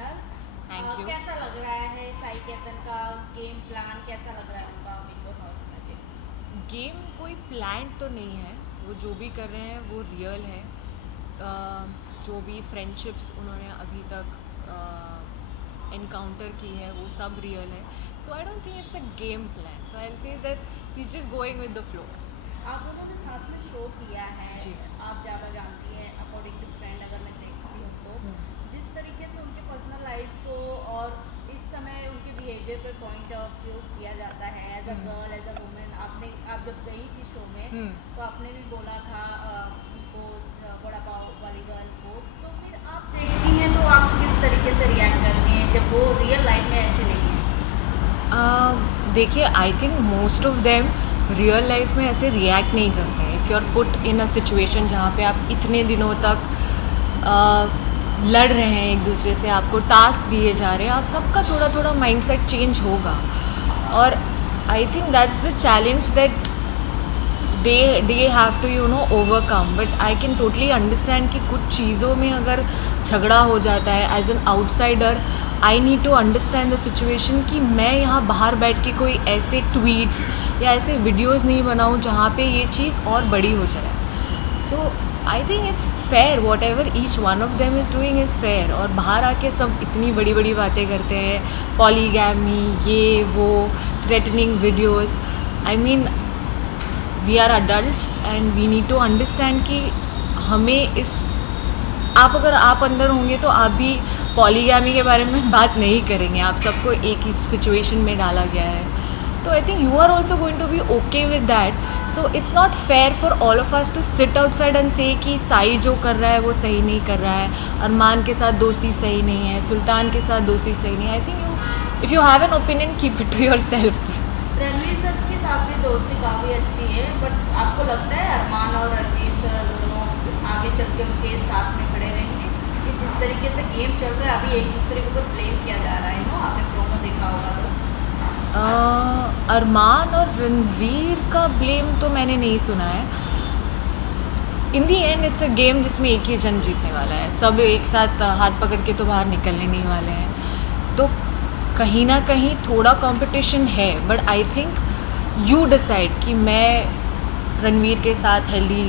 Winner. Thank you. कैसा लग रहा है साई केतन का गेम प्लान, कैसा लग रहा है उनका बिग बॉस हाउस में गेम? गेम कोई प्लान तो नहीं है, वो जो भी कर रहे हैं वो रियल है। जो भी फ्रेंडशिप्स उन्होंने अभी तक इनकाउंटर की है वो सब रियल है। So I don't think it's a game plan, so I will say that he is just going with the flow. आप दोनों ने साथ में शो किया है, जी। आप ज़्यादा जानती हैं अकॉर्डिंग टू फ्रेंड, अगर मैं देखती हूँ तो जिस तरीके से उनके पर्सनल लाइफ को और इस समय उनके बिहेवियर पर पॉइंट ऑफ व्यू किया जाता है as a girl, as a women. आप जब गई थी शो में तो आपने भी बोला था उनको, बड़ा पाव वाली गर्ल को, तो फिर आप देखती हैं तो आप किस तरीके से रिएक्ट करती हैं जब वो रियल लाइफ में ऐसे नहीं है? देखिए, I think most of them real life में ऐसे रिएक्ट नहीं करते हैं। If you are put in a situation जहाँ पे आप इतने दिनों तक लड़ रहे हैं एक दूसरे से, आपको टास्क दिए जा रहे हैं, आप सबका थोड़ा थोड़ा माइंडसेट चेंज होगा। और I think that's the challenge that they have to overcome. But I can totally understand कि कुछ चीज़ों में अगर झगड़ा हो जाता है as an outsider, I need to understand the situation कि मैं यहाँ बाहर बैठ के कोई ऐसे ट्वीट्स या ऐसे वीडियोज़ नहीं बनाऊँ जहाँ पे ये चीज़ और बड़ी हो जाए। So I think it's fair, whatever each one of them is doing is fair. और बाहर आके सब इतनी बड़ी बड़ी बातें करते हैं, पॉलीगैमी, ये वो, threatening videos. I mean, we are adults and we need to understand कि हमें इस अगर आप अंदर होंगे तो आप भी पॉलीगैमी के बारे में बात नहीं करेंगे। आप सबको एक ही सिचुएशन में डाला गया है, तो I think you are also going to be okay with that. So it's not fair for all of us to sit outside and say कि साई जो कर रहा है वो सही नहीं कर रहा है, अरमान के साथ दोस्ती सही नहीं है, सुल्तान के साथ दोस्ती सही नहीं है। I think if you have an opinion, keep it to yourself. Ranveer sir के साथ भी दोस्ती काफ़ी अच्छी है, बट आपको लगता है अरमान और रणवीर सर दोनों आगे चल के उनके साथ में खड़े रहेंगे? कि जिस तरीके से गेम चल रहा है अभी, एक दूसरे के ऊपर ब्लेम किया जा रहा है, आपने प्रोमो देखा होगा तो। अरमान और रणवीर का ब्लेम तो मैंने नहीं सुना है। इन दी एंड इट्स अ गेम जिसमें एक ही जन जीतने वाला है। सब एक साथ हाथ पकड़ के तो बाहर निकलने नहीं वाले हैं, तो कहीं ना कहीं थोड़ा कंपटीशन है। But I think you decide कि मैं रणवीर के साथ हेल्दी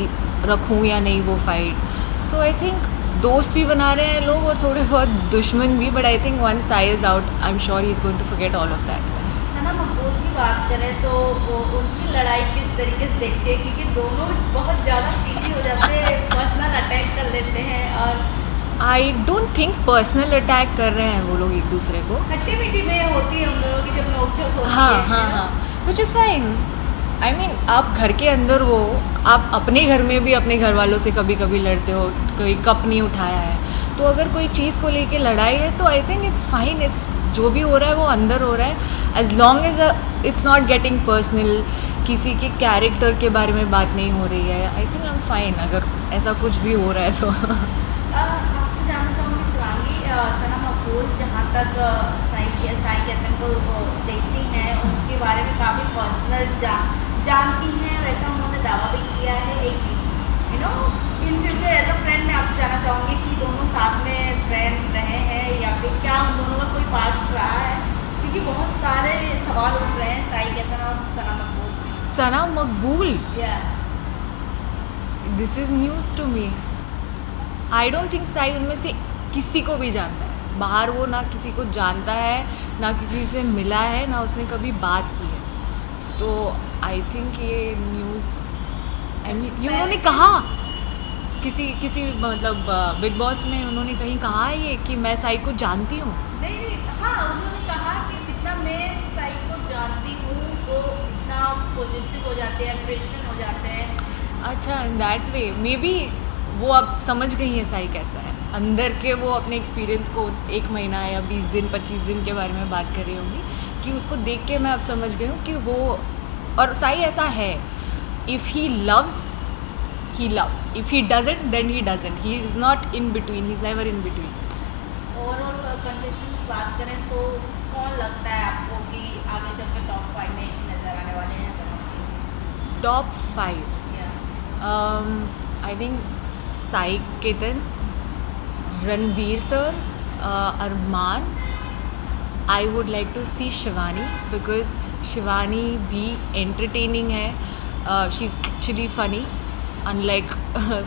रखूं या नहीं वो फाइट। सो आई थिंक दोस्त भी बना रहे हैं लोग और थोड़े बहुत दुश्मन भी, but I think one side is out, I am sure he is going to forget all of that. Sana Maqbool की बात करें तो वो उनकी लड़ाई किस तरीके से देखते हैं, क्योंकि दोनों बहुत ज़्यादा चीज़ी हो जाते हैं, पर्सनल अटैक कर लेते हैं और आई डोंट थिंक पर्सनल अटैक कर रहे हैं वो लोग एक दूसरे को। खट्टी मीठी में होती है उन लोगों की जब नोक-झोंक होती है। हाँ, which is fine. I mean, आप घर के अंदर हो, आप अपने घर में भी अपने घर वालों से कभी कभी लड़ते हो, कोई कप नहीं उठाया है, तो अगर कोई चीज़ को लेके लड़ाई है तो I think it's fine. It's जो भी हो रहा है वो अंदर हो रहा है, as long as it's not getting personal, किसी के कैरेक्टर के बारे में बात नहीं हो रही है। I think I am fine अगर ऐसा कुछ भी हो रहा है तो। आपसे जानना चाहूँगी शिवांगी, सना मकबूल जहाँ तक साई केतन को देखती हैं, उनके बारे में काफ़ी पर्सनल जानती हैं, वैसा उन्होंने दावा भी किया है। एक in future as a friend मैं आपसे जानना चाहूँगी कि दोनों साथ में फ्रेंड रहे हैं या फिर क्या उन दोनों का कोई पास्ट रहा है, क्योंकि बहुत सारे सवाल उठ रहे हैं साई केतन और सना मकबूल। Sana Maqbool, yeah this is news to me. I don't think Sai उनमें से किसी को भी जानता है। बाहर वो ना किसी को जानता है, ना किसी से मिला है, ना उसने कभी बात की है। तो आई थिंक ये न्यूज़, आई मीन, ये उन्होंने कहा किसी मतलब बिग बॉस में उन्होंने कहीं कहा है ये कि मैं साई को जानती हूँ। नहीं, हाँ, उन्होंने कहा कि जितना मैं साई को जानती हूँ वो इतना पॉजिटिव हो जाते हैं, क्रिश्चियन हो जाते हैं। अच्छा, in that way may be वो अब समझ गई है साई कैसा है अंदर के। वो अपने एक्सपीरियंस को 1 महीना या 20 दिन 25 दिन के बारे में बात कर रही होंगी कि उसको देख के मैं अब समझ गई हूँ कि वो, और साई ऐसा है, if he loves he loves, if he doesn't then he doesn't, he is not in between, he is never in between. Overall condition की बात करें तो कौन लगता है आपको कि आगे चल के टॉप 5 में नजर आने वाले हैं? Top 5, I think Sai Ketan, Ranveer sir, Armaan, I would like to see Shivani because Shivani भी एंटरटेनिंग है. She is actually funny unlike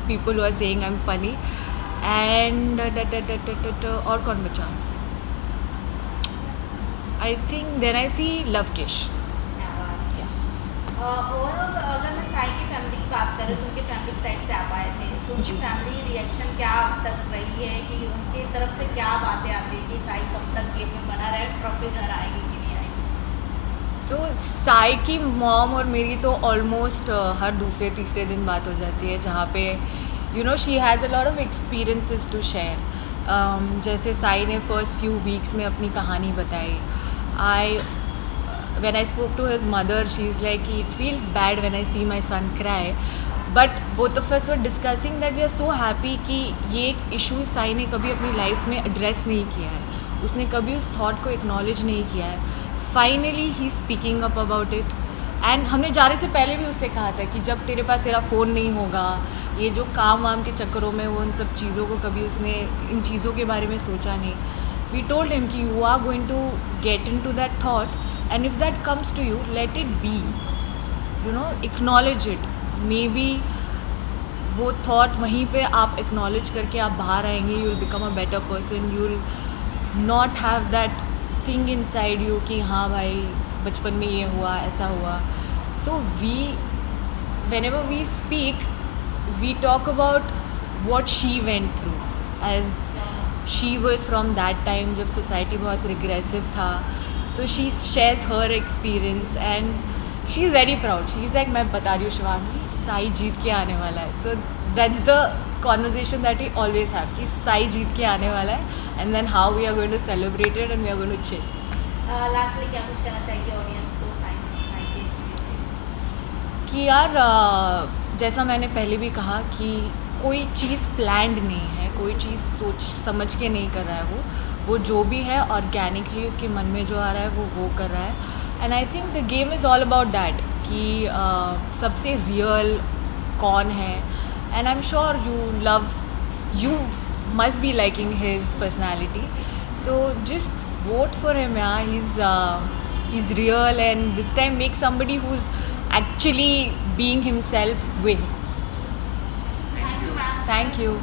people who are saying I am funny. And और कौन बचा? I think then I see Lovekesh. Overall अगर मैं साई की फैमिली की बात करें तो उनके फैमिली साइड से आप आए थे, तो उनकी जी. फैमिली रिएक्शन क्या अब तक रही है कि उनकी तरफ से क्या बातें आती है कि साई कब तक गेम में बना रहे, ट्रॉफी घर आएगी कि नहीं आएगी? तो साई की मॉम और मेरी तो ऑलमोस्ट हर दूसरे तीसरे दिन बात हो जाती है, जहाँ पे you know she has a lot of experiences to share. जैसे साई ने फर्स्ट फ्यू वीक्स में अपनी कहानी बताई. When I spoke to his mother, she's like, it feels bad when I see my son cry. But both of us were discussing that we are so happy कि ये एक issue Sai ने कभी अपनी लाइफ में एड्रेस नहीं किया है, उसने कभी उस थॉट को एक्नॉलेज नहीं किया है. Finally he speaking up about it. And हमने जाने से पहले भी उससे कहा था कि जब तेरे पास तेरा फ़ोन नहीं होगा, ये जो काम वाम के चक्करों में वो उन सब चीज़ों को कभी उसने इन चीज़ों के बारे में सोचा नहीं. वी टोल्ड हिम कि you are going to get into that thought, and if that comes to you, let it be, you know, acknowledge it. Maybe वो thought वहीं पे आप acknowledge करके आप बाहर आएंगे, you will become a better person, you will not have that thing inside you कि हाँ भाई बचपन में ये हुआ, ऐसा हुआ. So whenever we speak, we talk about what she went through, as she was from that time जब society बहुत regressive था. तो she shares her experience and she is very proud. She is like, मैं बता रही हूँ शिवानी, साई जीत के आने वाला है. So that's the conversation that we always have कि साई जीत के आने वाला है, and then how we are going to celebrate it and we are going to chill. Lastly क्या कुछ कहना चाहिए ऑडियंस को साई के? कि यार जैसा मैंने पहले भी कहा कि कोई चीज़ प्लान्ड नहीं है, कोई चीज़ सोच समझ के नहीं कर रहा है. वो जो भी है ऑर्गेनिकली उसके मन में जो आ रहा है वो कर रहा है. And I think the game is all about that कि सबसे रियल कौन है. And I am sure you must be liking his personality. So just vote for him. Yeah he is real and this time make somebody who is actually being himself win. Thank you ma'am. Thank you.